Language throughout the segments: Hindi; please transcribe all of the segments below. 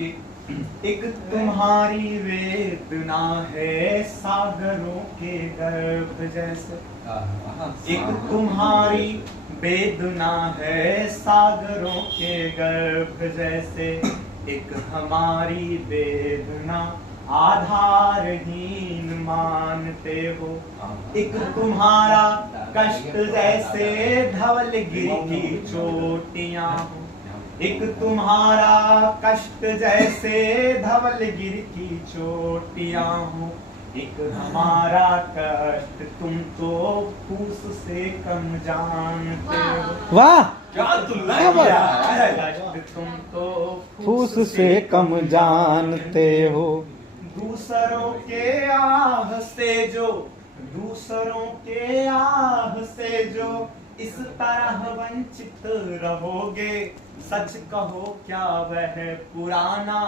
एक तुम्हारी वेदना है सागरों के गर्भ जैसे। एक तुम्हारी वेदना है सागरों के गर्भ जैसे। एक हमारी वेदना आधारहीन मानते हो। एक तुम्हारा कष्ट जैसे धवलगिरी की चोटियां हो। एक तुम्हारा कष्ट जैसे धवलगिरी की चोटियां हो। एक हमारा कष्ट तुम तो फूस से कम जानते हो। वाह, क्या कष्ट तुम तो फूस से कम जानते हो। दूसरों के आह से जो, दूसरों के आह से जो इस तरह वंचित रहोगे, सच कहो क्या वह पुराना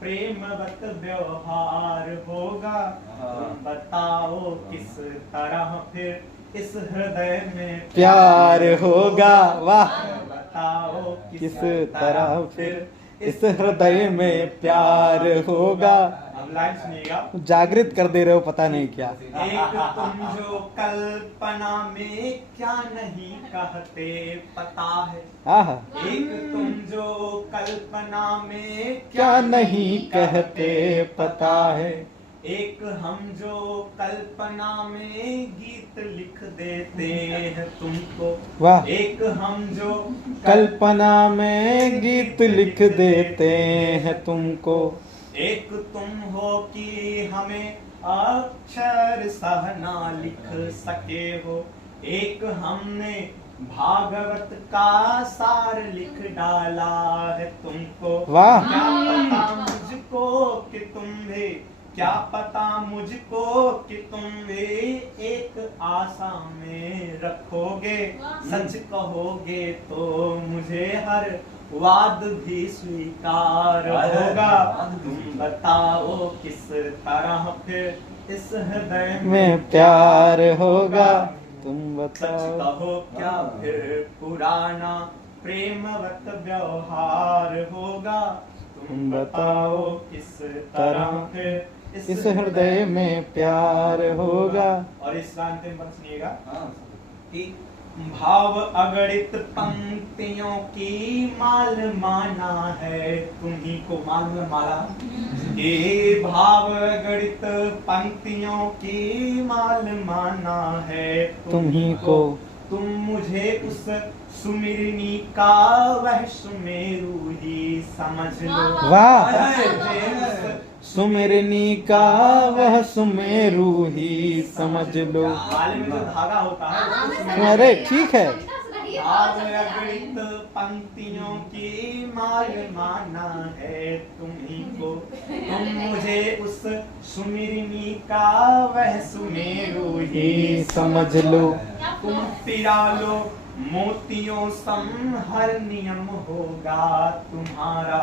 प्रेमवत व्यवहार होगा। तुम बताओ किस तरह फिर इस हृदय में प्यार होगा। वाह, बताओ किस तरह फिर इस हृदय में प्यार होगा। अब लाइन सुनिएगा। जागृत कर दे रहे हो, पता नहीं क्या। एक तुम जो कल्पना में क्या नहीं कहते पता है। आह, एक तुम जो कल्पना में क्या नहीं कहते पता है। एक हम जो कल्पना में गीत लिख देते हैं तुमको। वाह, एक हम जो कल्पना में गीत लिख देते हैं तुमको। एक तुम हो कि हमें अक्षर सहना लिख सके हो। एक हमने भागवत का सार लिख डाला है तुमको। वाह। क्या पता मुझको कि तुम भी, क्या पता मुझको कि तुम भी एक आशा में रखोगे। सच कहोगे तो मुझे हर वाद भी स्वीकार होगा। तुम बताओ किस तरह फिर इस हृदय में प्यार होगा। तुम सच बताओ। कहो क्या फिर पुराना प्रेमवत व्यवहार होगा। तुम बताओ किस तरह फिर इस हृदय में प्यार होगा। और इस अंतिम पद सुनिएगा कि भाव अगणित पंक्तियों की माल माना है तुम्ही को। माला ये भाव अगणित पंक्तियों की माल माना है तुम्ही को। तुम मुझे उस सुमिरनी का वह सुमेरु ही समझ लो। वाह, मुझे उस सुमेरनी का वह सुमेरु ही समझ लो। माले में जो धागा होता है उसको सुमेरु। अरे ठीक है। भाव अगणित पंक्तियों की माल माना है तुम्ही को। तुम मुझे उस सुमिरनी का वह सुमेरु ही समझ लो। तुम पिरा लो मोतियों सम हर नियम होगा तुम्हारा।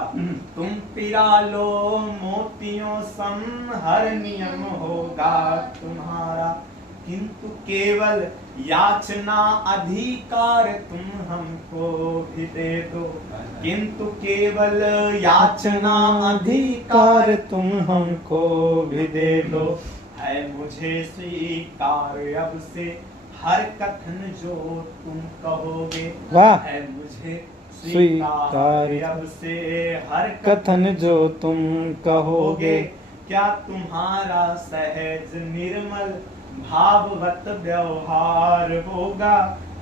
तुम पिरा लो मोतियों सम हर नियम होगा तुम्हारा। किंतु केवल याचना अधिकार तुम हमको भी दे दो। किंतु केवल याचना अधिकार तुम हमको भी दे दो। है मुझे स्वीकार अब से हर कथन जो तुम कहोगे। वाह, है मुझे स्वीकार अब से हर कथन जो तुम कहोगे। क्या तुम्हारा सहज निर्मल भाववत व्यवहार होगा।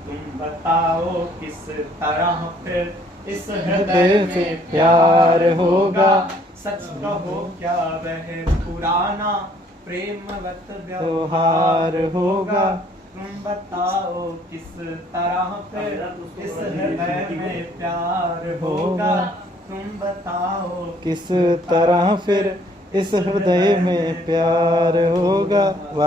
तुम बताओ किस तरह फिर इस हृदय में प्यार होगा। सच कहो क्या वह पुराना प्रेमवत व्यवहार होगा। तुम बताओ किस तरह फिर इस हृदय में प्यार होगा। तुम बताओ किस तरह फिर इस हृदय में प्यार होगा।